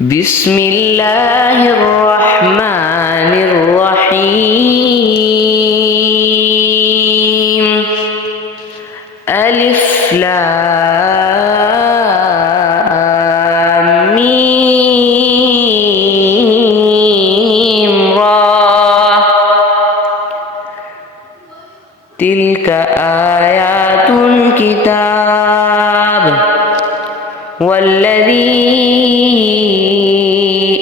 بسم الله الرحمن الرحيم. ألف لام ميم را. تلك آيات الكتاب والذي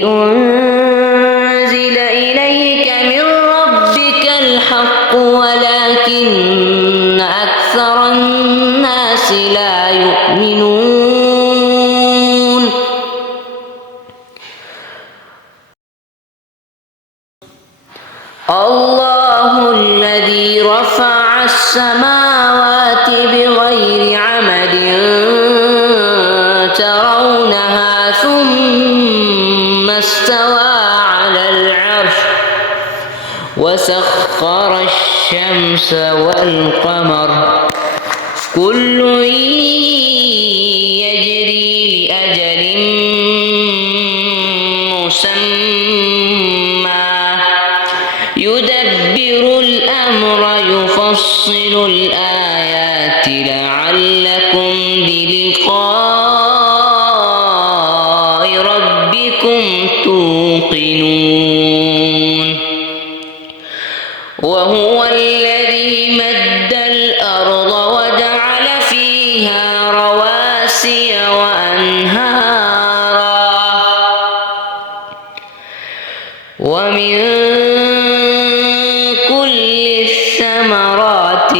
أنزل إليك من ربك الحق ولكن أكثر الناس لا يؤمنون. الله الذي رفع السماوات بغير عمد ترونها ثم استوى على العرش وسخر الشمس والقمر كل يجري لأجل مسمى يدبر الأمر يفصل الآيات لعلكم بلقاء ربكم توقنون. وهو الذي مد الأرض وجعل فيها رواسي وأنهارا ومن كل الثمرات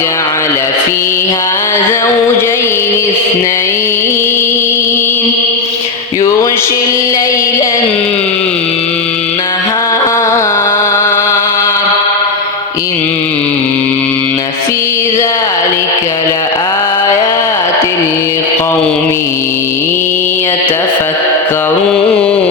جعل فيها زوجين اثنين يغشي الليل النهار إن في ذلك لآيات لقوم يتفكرون.